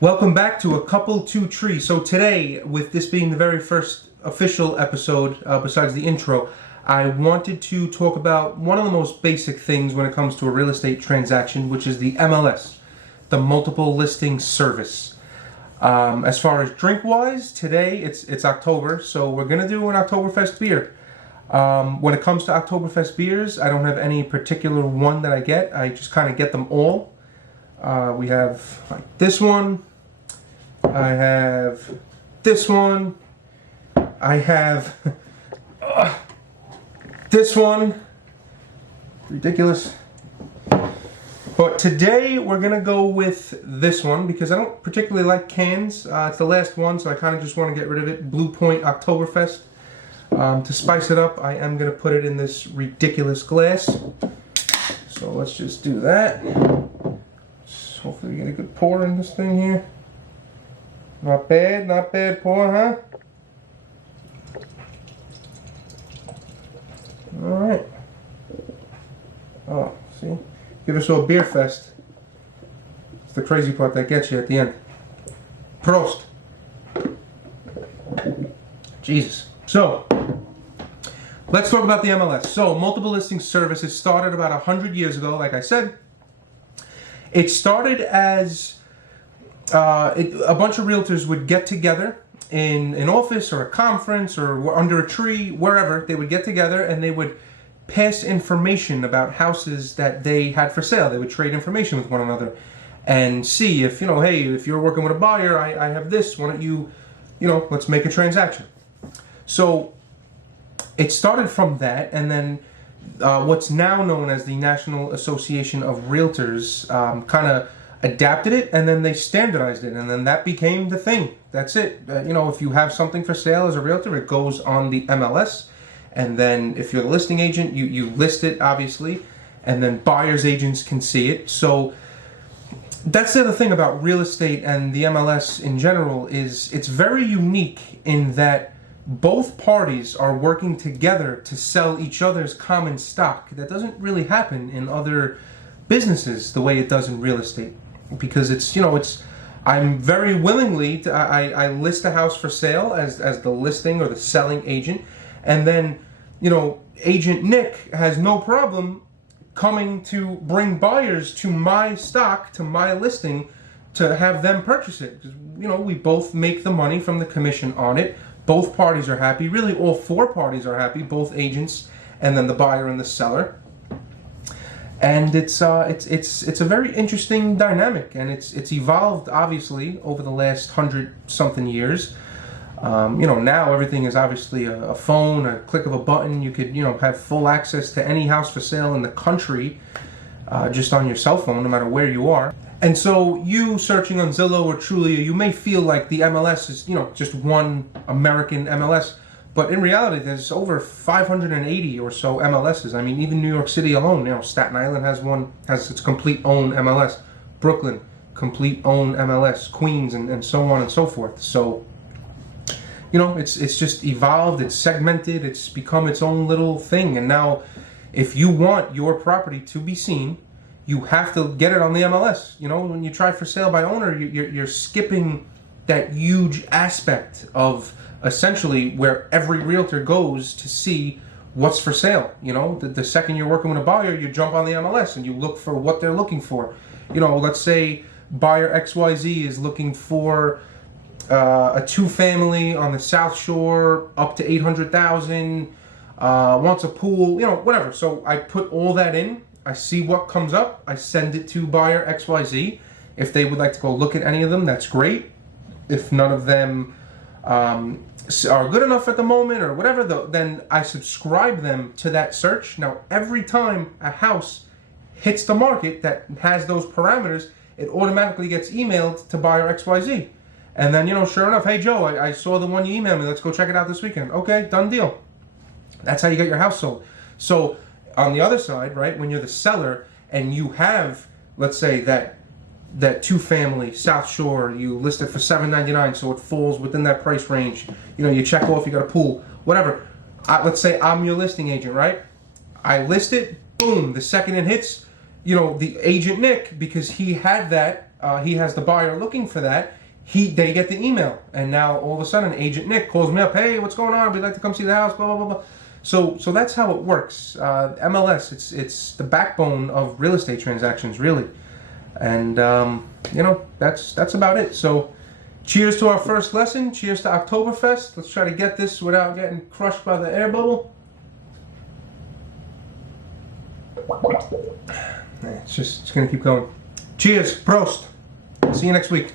Welcome back to A Couple Two Trees. So today, with this being the very first official episode, besides the intro, I wanted to talk about one of the most basic things when it comes to a real estate transaction, which is the MLS, the Multiple Listing Service. As far as drink-wise, today it's October, so we're going to do an Oktoberfest beer. When it comes to Oktoberfest beers, I don't have any particular one that I get. I just kind of get them all. We have like this one. I have this one. I have this one. Ridiculous. But today we're going to go with this one because I don't particularly like cans. It's the last one, so I kind of just want to get rid of it. Blue Point Oktoberfest. To spice it up, I am going to put it in this ridiculous glass. So let's just do that. Hopefully we get a good pour in this thing here. Not bad pour, huh? Alright. Oh, see? Give us a beer fest. It's the crazy part that gets you at the end. Prost! Jesus. So, let's talk about the MLS. So, multiple listing service, it started about 100 years ago, like I said. It started as a bunch of realtors would get together in an office or a conference or under a tree, wherever. They would get together and they would pass information about houses that they had for sale. They would trade information with one another and see if, hey, if you're working with a buyer, I have this, why don't you, let's make a transaction. So it started from that, and then what's now known as the National Association of Realtors kind of adapted it, and then they standardized it, and then that became the thing. That's it. If you have something for sale as a realtor, it goes on the MLS, and then if you're the listing agent, you list it, obviously, and then buyer's agents can see it. So that's the other thing about real estate and the MLS in general is it's very unique in that both parties are working together to sell each other's common stock. That doesn't really happen in other businesses the way it does in real estate, because I'm very willingly I list a house for sale as the listing or the selling agent, and then Agent Nick has no problem coming to bring buyers to my stock, to my listing, to have them purchase it. We both make the money from the commission on it. Both parties are happy. Really, all four parties are happy. Both agents, and then the buyer and the seller. And it's a very interesting dynamic, and it's evolved obviously over the last 100-something years. Now everything is obviously a phone, a click of a button. You could have full access to any house for sale in the country just on your cell phone, no matter where you are. And so you searching on Zillow or Trulia, you may feel like the MLS is, just one American MLS. But in reality, there's over 580 or so MLSs. I mean, even New York City alone, Staten Island has its complete own MLS. Brooklyn, complete own MLS. Queens, and so on and so forth. So, it's just evolved, it's segmented, it's become its own little thing. And now, if you want your property to be seen, you have to get it on the MLS. When you try for sale by owner, you're skipping that huge aspect of essentially where every realtor goes to see what's for sale. The second you're working with a buyer, you jump on the MLS and you look for what they're looking for. Let's say buyer XYZ is looking for a two-family on the South Shore up to $800,000, wants a pool, whatever. So I put all that in. I see what comes up. I send it to buyer XYZ. If they would like to go look at any of them, that's great. If none of them are good enough at the moment or whatever, then I subscribe them to that search. Now, every time a house hits the market that has those parameters, it automatically gets emailed to buyer XYZ. And then, sure enough, hey, Joe, I saw the one you emailed me. Let's go check it out this weekend. Okay, done deal. That's how you get your house sold. So on the other side, right, when you're the seller and you have, let's say, that two-family South Shore, you list it for $799, so it falls within that price range. You check off, you got a pool, whatever. Let's say I'm your listing agent, right? I list it, boom, the second it hits, the agent Nick, because he had that he has the buyer looking for that, they get the email, and now all of a sudden Agent Nick calls me up, hey, what's going on? We'd like to come see the house, blah, blah, blah, blah. So that's how it works. MLS, it's the backbone of real estate transactions, really. And, you know, that's about it. So cheers to our first lesson. Cheers to Oktoberfest. Let's try to get this without getting crushed by the air bubble. It's going to keep going. Cheers. Prost. See you next week.